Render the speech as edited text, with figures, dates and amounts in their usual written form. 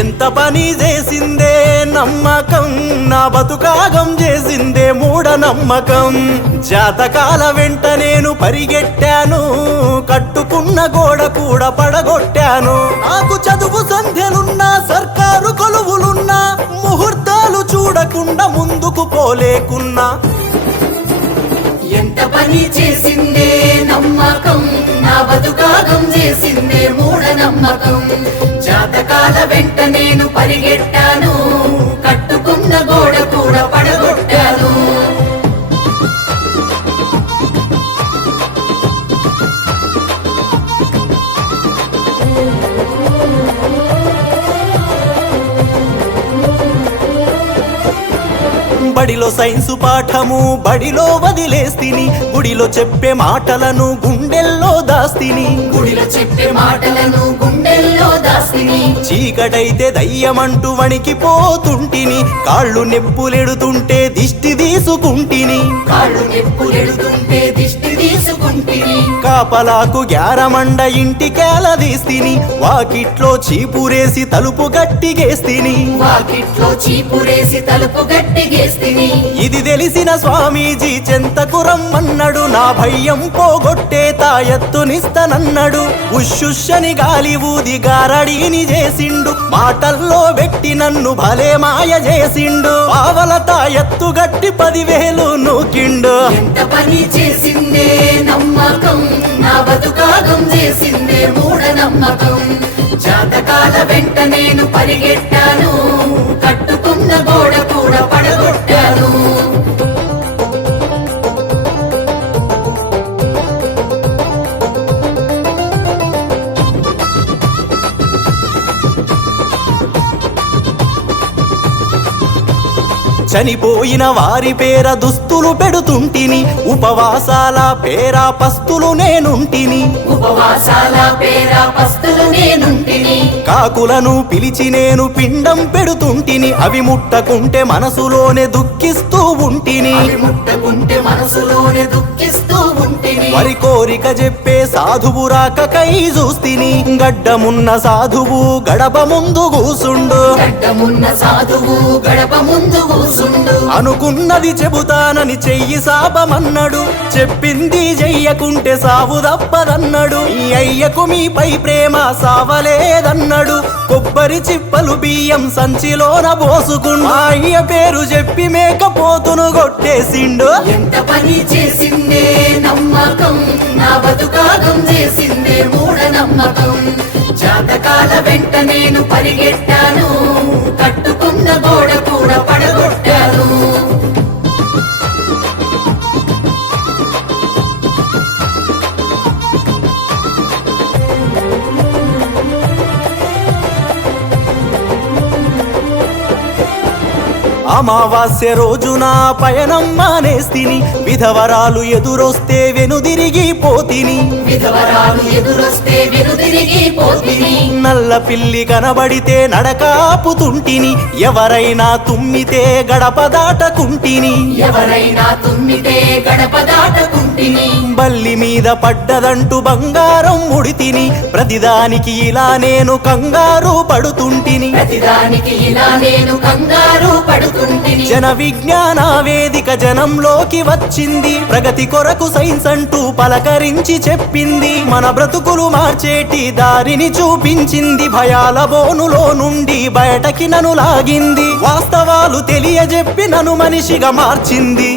ఎంత పని చేసిందే నమ్మకం, నా బతుకాగం చేసిందే మూఢనమ్మకం. జాతకాల వెంట నేను పరిగెట్టాను, కట్టుకున్న గోడ కూడా పడగొట్టాను. నాకు చదువు సంధ్యలున్నా, సర్కారు కొలువులున్నా, ముహూర్తాలు చూడకుండా ముందుకు పోలేకున్నా. ఎంత పని చేసిందే నమ్మకం, నా బతుకాగం చేసిందే మూఢనమ్మకం. జాతకాల వెంట నేను పరిగెట్టాను, కట్టుకున్న గోడ కూడా పడగొట్టాను. బడిలో సైన్సు పాఠము బడిలో వదిలేస్తిని, గుడిలో చెప్పే మాటలను గుండెల్లో దాస్తిని. గుడిలో చెప్పే మాటలను గుండెల్లో దాస్తిని. చీకటైతే దయ్యమంటూ వణికిపోతుంటిని, కాళ్ళు నెప్పులెడుతుంటే దిష్టి తీసుకుంటిని. కాళ్ళు నెప్పులెడుతుంటే దిష్టి తీసుకుంటిని. కాపలాకు గ్యారమండ ఇంటికేలదీస్తిని, వాకిట్లో చీపురేసి తలుపు గట్టిగేస్తిని. వాకిట్లో చీపురేసి తలుపు గట్టిగేస్తిని. ఇది తెలిసిన స్వామీజీ చెంతకు రమ్మన్నాడు, నా భయం పోగొట్టే తాయెత్తునిస్తనన్నాడు. ఉషుషని గాలి ఊది గారడీని చేసిండు, మాటల్లో పెట్టి నన్ను భలే మాయ చేసిండు. పావల తాయెత్తు గట్టి 10,000 నూకిండు. ఎంత పని చేసిందే నమ్మకం, నా బతుకాగం చేసిందే మూఢనమ్మకం. జాతకాల వెంట నేను పరిగెట్టాను, కట్టుకున్న గోడ కూడా పడగొట్టాను. చనిపోయిన వారి పేర దుస్తులు పెడుతుంటిని, ఉపవాసాల పేర పస్తులు నేనుంటిని. ఉపవాసాల పేర పస్తులు నేనుంటిని. కాకులను పిలిచి నేను పిండం పెడుతుంటిని, అవి ముట్టకుంటే మనసులోనే దుఃఖిస్తూ ఉంటిని. అవి ముట్టకుంటే మనసులోనే దుఃఖిస్తూ ఉంటిని. వరి కోరిక చెప్పే సాధువు రాకకై చూస్తిని, గడ్డమున్న సాధువు గడప ముందు కూసుండు. గడ్డమున్న సాధువు గడప ముందు కూసుండు. అనుకున్నది చెబుతానని చెయ్యి సాపమన్నాడు, చెప్పింది చెయ్యకుంటే సావు తప్పదన్నాడు. ఈ అయ్యకు మీపై ప్రేమ సావలేదన్నాడు, కొబ్బరి చిప్పలు బియ్యం సంచిలోన పోసుకుండు. ఆ అయ్య పేరు చెప్పి మేకపోతును కొట్టేసిండు. ఎంత పని చేసిందే నమ్మకం, నా బతుకాగం చేసిందే మూఢనమ్మకం. జాతకాల వెంట నేను పరిగెట్టాను, కట్టుకున్న గోడ కూడా పడగొట్టాను. అమావాస్య రోజున పయనం మానేస్తిని, విధవరాలు ఎదురొస్తే వెనుదిరిగి పోతిని. విధవరాలు ఎదురొస్తే వెనుదిరిగి పోతిని. నల్ల పిల్లి కనబడితే నడకాపుతుంటిని, ఎవరైనా తుమ్మితే గడప దాటకుంటిని. ఎవరైనా తుమ్మితే గడప దాటకుంటిని. బల్లి మీద పడ్డదంటూ బంగారం ముడితిని, ప్రతిదానికి ఇలా నేను కంగారు పడుతుంటిని. ప్రతిదానికి ఇలా నేను కంగారు పడుతుంటిని. జన విజ్ఞాన వేదిక జనంలోకి వచ్చింది, ప్రగతి కొరకు సైన్స్ అంటూ పలకరించి చెప్పింది. మన బ్రతుకులు మార్చేటి దారిని చూపించింది, భయాల బోనులో నుండి బయటకి నన్ను లాగింది. వాస్తవాలు తెలియజెప్పి నన్ను మనిషిగా మార్చింది.